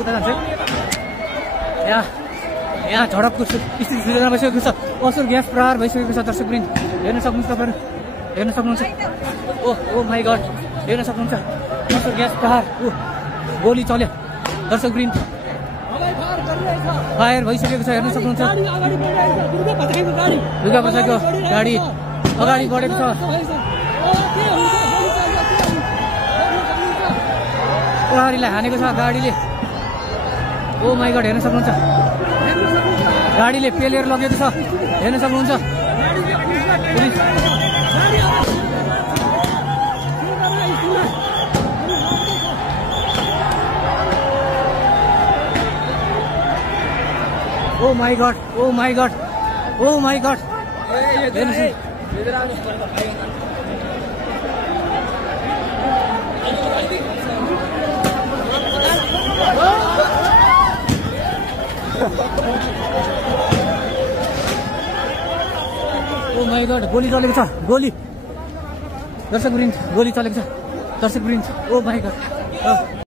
उता जान्छ यहाँ झडपको स्थिति सृजना भइसकेको छ। असुर ग्यास प्रहार भइसकेको छ दर्शकवृन्द, हेर्न सक्नुहुन्छ तपाईँहरू, हेर्न सक्नुहुन्छ। ओ माई गड, हेर्न सक्नुहुन्छ असुर ग्यास प्रहार। गोली चल्यो दर्शकवृन्द, फायर भइसकेको छ, हेर्न सक्नुहुन्छ। दुर्गा बसाइको गाडी अगाडि बढेको छ। प्रहरीलाई हानेको छ गाडीले। ओ माई गड, हेर्न सक्नुहुन्छ गाडीले पेलेर लगेको छ, हेर्न सक्नुहुन्छ। Police oh my god, oh my god, oh my god, oh my god, गोली चलेको छ। गोली दर्शकवृन्द, गोली चलेको छ दर्शकवृन्द। ओ माई गड।